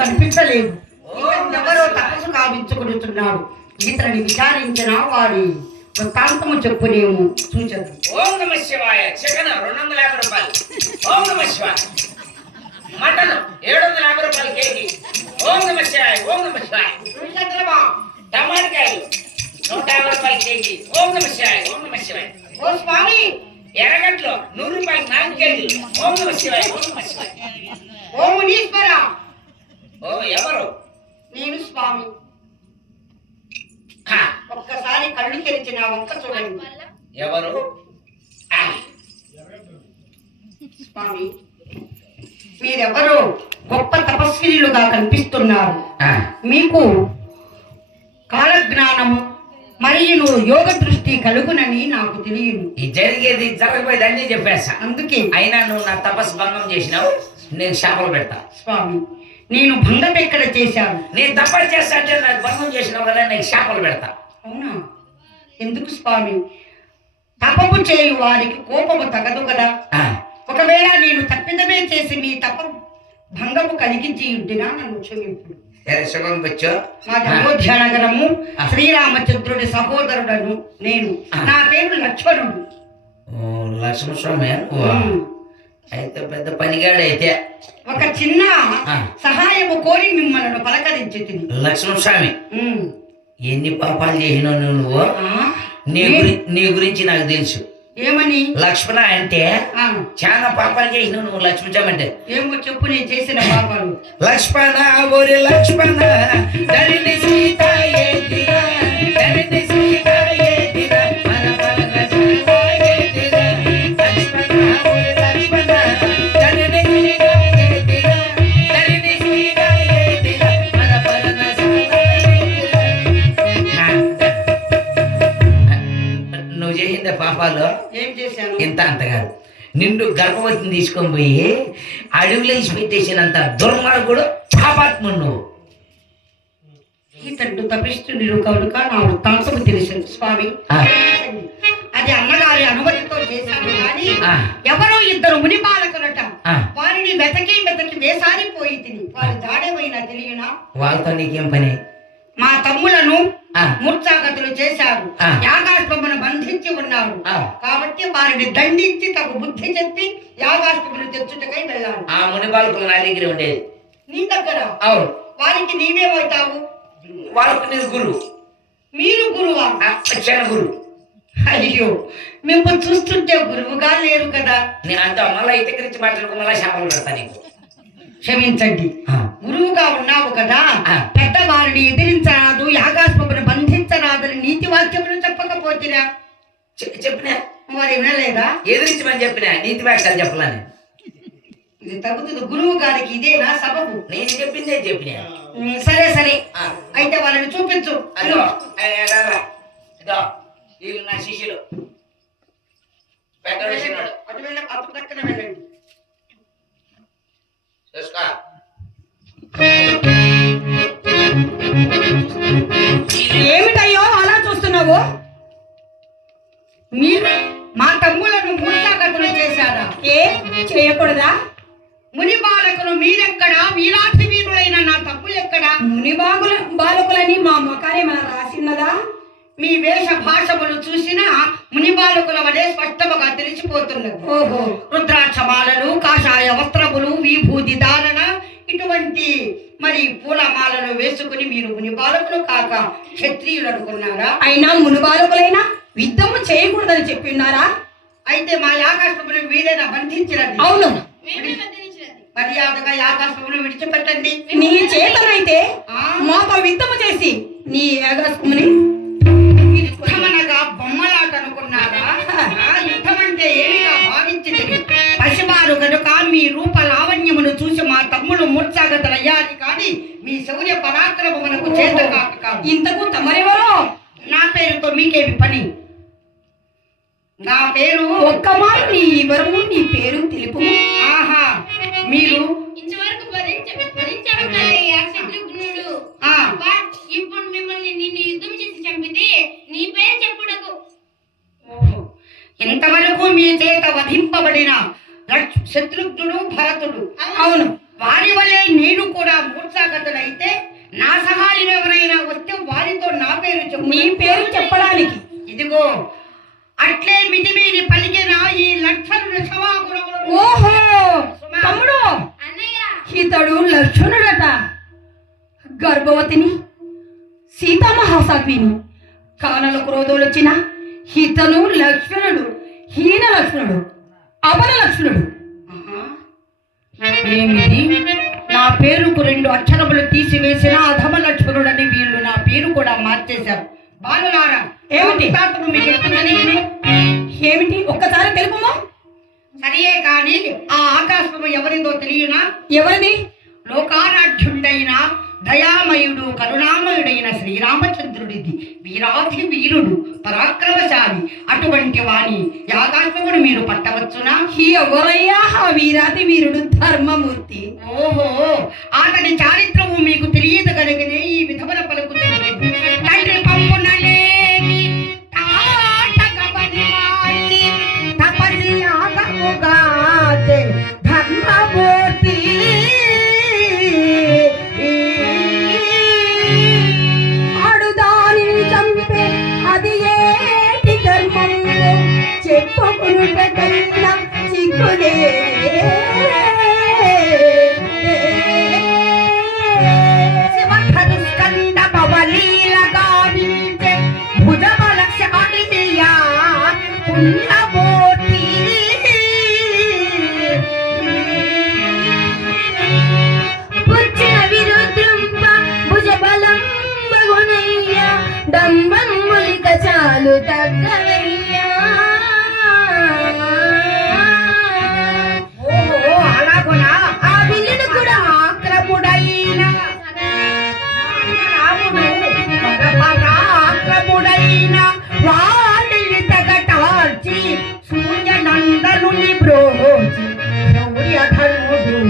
కనిపించలేదు. ఎవరో తపస్సు కావించుకుంటున్నాడు. ఇతరుని విచారించిన వాడి వృత్తాంతము చెప్పునేమో సూచదు. ఓం నమ శివాయ. చికెన్ 250 రూపాయలు. ఓం నమ శివాయ. మటన్ 750 రూపాయలు కేజీ. ఓం నమ శివాయ. ఓం నమ శివాయ. టమాటకాయలు 150 రూపాయలు కేజీ. ఓం నమ శివాయ. ఓం నమ శివాయ. ఓ స్వామి, ఎర్రగడ్డలు 100 రూపాయలు 4 కేజీలు. ఓం నమ శివాయ. ఓం నమ శివాయ. ఓ మునీశ్వర. ఓ ఎవరు? నేను స్వామి. ఒక్కసారి కళ్ళు తెరిచిన ఒక్క చూడండి. ఎవరు? స్వామి, మీరెవరో గొప్ప తపస్విలుగా కనిపిస్తున్నారు. మీకు కాలజ్ఞానము మరియు యోగ దృష్టి కలుగునని నాకు తెలియదు. ఈ జరిగేది జరగబోయేది అన్ని చెప్పేసా. అందుకే అయినా నువ్వు నా తపస్సు భంగం చేసినావు, నేను శాపలు పెడతా. స్వామి, నేను భంగం ఎక్కడ చేశాను? నేను తపస్సు చేస్తా అంటే నాకు భంగం చేసినావు కదా, నేను శాపలు పెడతా. అవునా? ఎందుకు స్వామి? తపము చేయు వారికి కోపము తగదు కదా. ఒకవేళ నేను తప్పిదమే చేసి మీ తప భంగము కలిగించి ఉంటినా నన్ను క్షమింపు. శుభం వచ్చో. మా అయోధ్య నగరము శ్రీరామచంద్రుడి సహోదరుడను నేను. నా పేరు లక్ష్మణుడు. లక్ష్మణ స్వామి అయితే పెద్ద పనిగాడు. అయితే ఒక చిన్న సహాయము కోరి మిమ్మల్ని పలకరించి తిని. లక్ష్మణ స్వామి, ఎన్ని పాపాలు చేసినావు నువ్వు? నీ గురించి నాకు తెలుసు. ఏమని? లక్ష్మణ అంటే చాలా పాపాలు చేసినావు నువ్వు. లక్ష్మణ అంటే ఏమో చెప్పు. నేను చేసిన పాపాలు. లక్ష్మణ ఓరి లక్ష్మణ ధరిని సీత ఏదిరా, ధరిని సీత ఏదిరా, మన పలక సీత ఏదిరా. లక్ష్మణ ఓరి లక్ష్మణ ధరిని సీత ఏదిరా, ధరిని సీత ఏదిరా, మన పలక సీత ఏదిరా. నువ్వు చేసిందే పాపాలు. ఏం చేశాను? ఇంత అంత కాదు, నిండు గర్భవతిని తీసుకొని పోయి అడవిలో పెట్టేసినంత దుర్మార్గుడు పాపాత్ముడు నువ్వు. ఇతడు తప్పిస్తుండు కనుక నా వృత్తాంతము తెలిసింది స్వామి. అది అన్నగారి అనుమతితో చేశాను కానీ ఎవరో ఇద్దరు ముని బాలకులట. వారిని వెతకి వేసారిపోయి తిని వారి దాడేమైనా తెలియనా? వాళ్ళతో నీకేం పని? మా తమ్ములను మూర్ఛాగతులు చేశారు. యాగాశ్వమును బంధించి ఉన్నారు కాబట్టి వారిని దండించి తగు బుద్ధి చెప్పి యాగాశ్వమును తెచ్చుటకై వెళ్ళాను. ఆ ముని బాలకులు నా దగ్గర ఉండేది. నీ దగ్గర? అవును. వారికి నీవేమవుతావు? వాళ్ళకు నేను గురువు. మీరు గురువా? గురువు. అయ్యో, మేము చూస్తుంటే గురువుగా లేరు కదా. నేను అంతా మళ్ళీ ఇతకరించి మాట్లాడుకో, మళ్ళీ శాపలు పెడతా నీకు. క్షమించండి. గురువుగా ఉన్నావు కదా, పెద్దవారిని ఎదిరించరాదు, యాగాస్వమును బంధించరాదని నీతి వాక్యములు చెప్పకపోతిరా? చెప్పినా మరి వినలేదా? ఎదిరించమని చెప్పినా, నీతి వాక్యాలు చెప్పలని. ఇది తగ్గుతుంది. గురువు గారికి ఇదేనా సబబు? నేను చెప్పిందే చెప్పినా. సరే సరే, అయితే వాళ్ళని చూపించు. వీళ్ళు నా శిష్యులు. పెద్ద అతను దక్కన వెళ్ళండి. ఏమిటయ్యో అలా చూస్తున్నావు? మీరు మా తమ్ములను మూర్ఛాగతులు చేశారా? చేయకూడదా? ముని బాలకులు మీరెక్కడా? వీరాధి వీరులైన నా తమ్ములు ఎక్కడా? ముని బాలకులని మా మొఖానే మన రాసిన్నదా? మీ వేష భాషములు చూసినా ముని బాలకుల వలె స్పష్టముగా తెలిసిపోతున్నది. ఓహో, రుద్రాక్షమాలలు, కాషాయ వస్త్రములు, విభూతి ధారణ, ఇటువంటి మరి పూలమాలను వేసుకుని మీరు ముని బాలకులు కాక క్షత్రియులు అనుకున్నారా? అయినా ముని బాలకులైనా యుద్ధము చేయకూడదని చెప్పిన్నారా? అయితే మా యాగాశ్వమును వీరైనా బంధించినది. అవును, మర్యాదగా యాగాశ్వమును విడిచిపెట్టండి. నీ చేతనైతే మాతో యుద్ధము చేసి నీ యాగాశ్వముని యుద్ధమనగా బొమ్మలాట అనుకున్నారా? యుద్ధం అంటే ఏమిగా భావించింది? పసివారు కనుక మీ రూప లావణ్యమును చూసి మా తమ్ముడు మూర్ఛాగతులయ్యాలి కానీ మీ శౌర్య పరాక్రమమునకు చేత కాదు. ఇంతకు తమరెవరో? నా పేరుతో మీకేమి పని? నా పేరు ఒక్క మాట నీ వివరము, నీ పేరు తెలుపు. ఆహా, మీరు ఇంతవరకు ఇప్పుడు మిమ్మల్ని నిన్ను యుద్ధం చేసి చంపితే నీ పేరు చెప్పుడకు. ఇంతవరకు మీ చేత వధింపబడిన శత్రుఘ్నుడు, భరతుడు. అవును, వారి వలె నేను కూడా మూర్ఛాగతులైతే నా సహాయం ఎవరైనా వస్తే వారితో నా పేరు చెప్పు. నీ పేరు చెప్పడానికి ఇదిగో అట్లే మితిమీరి పలికిన ఈ లక్షణుడు సమాగుణములు. ఓహో తమ్ముడు, అన్నయ్య ఇతడు లక్షణుడట. గర్భవతిని, సీతామహాసాధ్విని, కానల క్రోధులు వచ్చిన ఇతను లక్ష్మణుడు, హీన లక్ష్మణుడు, అవన లక్ష్మణుడు. ఏమిటి నా పేరుకు 2 అక్షరములు తీసివేసిన అధమ లక్ష్మణుడని వీళ్ళు నా పేరు కూడా మార్చేశారు. బాలులారా, ఏమిటి మీకు చెప్తుందని ఏమిటి ఒక్కసారి తెలుపుమా? సరియే కానీ ఆ ఆకాశము ఎవరిదో తెలియనా? ఎవరిది? లోకారాధ్యుడైన దయామయుడు కరుణామయుడైన శ్రీరామచంద్రుడిది. వీరాధి వీరుడు, పరాక్రమశాలి. అటువంటి వాణి యాగాశ్వముడు మీరు పట్టవచ్చునా? ఎవరయ్యా ఆ వీరాధి వీరుడు? ధర్మమూర్తి. ఓహో, అతని చారిత్రము మీకు తెలియదు కనుకనే ఈ విధముల పలుకుతుంది. తండ్రి పంపునలేని తాటకబడి మారి తపసి యాగముగాచే ధర్మమూర్తి. అది ఏటి ధర్మము చెప్పుకునుటకైనా చిక్కులే. శివధనుస్కంద పవలీల గావించే భుజబలశాలియా పుణ్యమూర్తి. పుచ్చిన విరుద్రంప భుజబలం బగునయ్య డంబములిక చాలు తగ్గవయ్యా. ఓ అలాగునా? ఆ విల్లును కూడా ఆక్రముడైన ఆక్రముడైన వాడిని తగటార్చి సూర్యనందనుని బ్రోచి శౌర్యధనుడు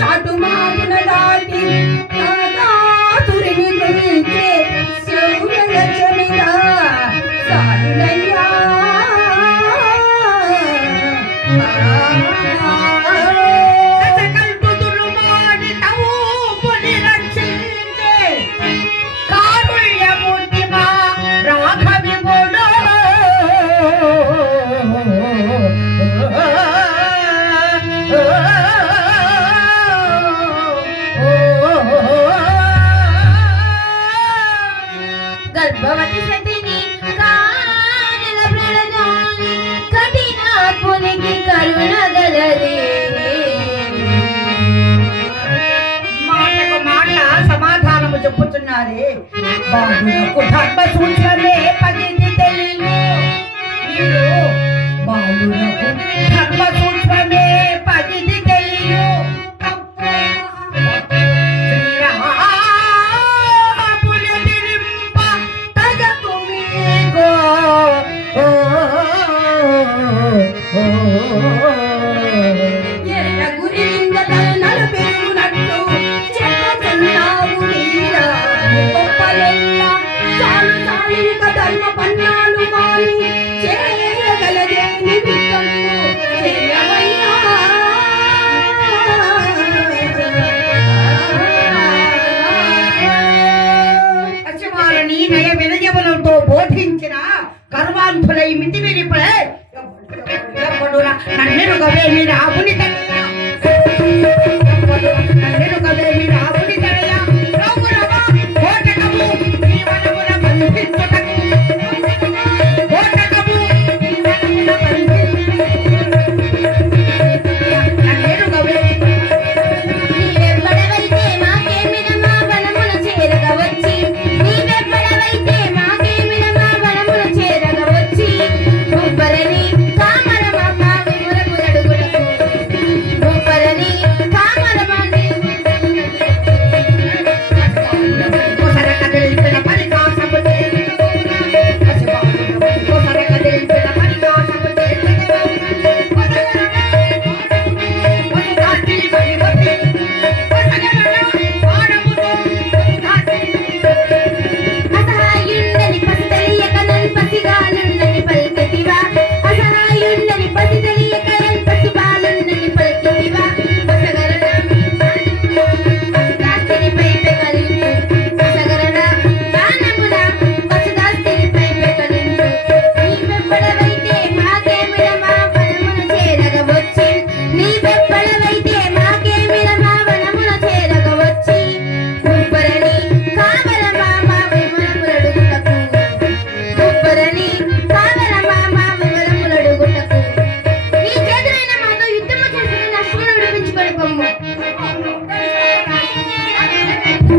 చాటుమాగిన దాటి నాగాసురుని గురించే శౌర్యలక్ష్మిగా సారుడయ్యా. దశకంఠుదులు మాడి తవుపుని రక్షించే కారుణ్యమూర్తి మా రాఘవిముడు. గర్భవతి సతిని కానల ప్రణదాని కఠినాపునికి కరుణగలదే. మాటకు మాట సమాధానము చెప్పుతున్నది. బాలులకు ధర్మ సూత్రమే పదింది తెలియదు. వీడు బాలులకు ధర్మ సూత్రమే పదింది తెలియదు. శ్రీరాముని తిరింప తగకు మీకో. ఎర్ర గురి విందలు పెరుగునట్టు చెప్పన్నావు నీరా. గొప్పలెల్ల చాలు చాలిక ధర్మ పన్నాలు మాని చేయగలదే నిమిత్తము చేయవయ్యా. పశ్చిమాలని నయ వినయములతో బోధించిన గర్వాంధులై మితిమిరిపై నన్నెరుగవేమి రాముని తనయ, నన్నెరుగవేమి రాముని తనయ. రఘురమ కోటకము నీ వనమున బంధించుటకు, కోటకము నీ వనమున నన్నెరుగవేమి. నీవెవ్వడవైతే మాకేమిన మా వనమున చేరగవచ్చి, నీవెవ్వడవైతే మాకేమిన మా వనమున చేరగవచ్చి, మువ్వరని కామరమ విములకు నడుగులకు అయ్యో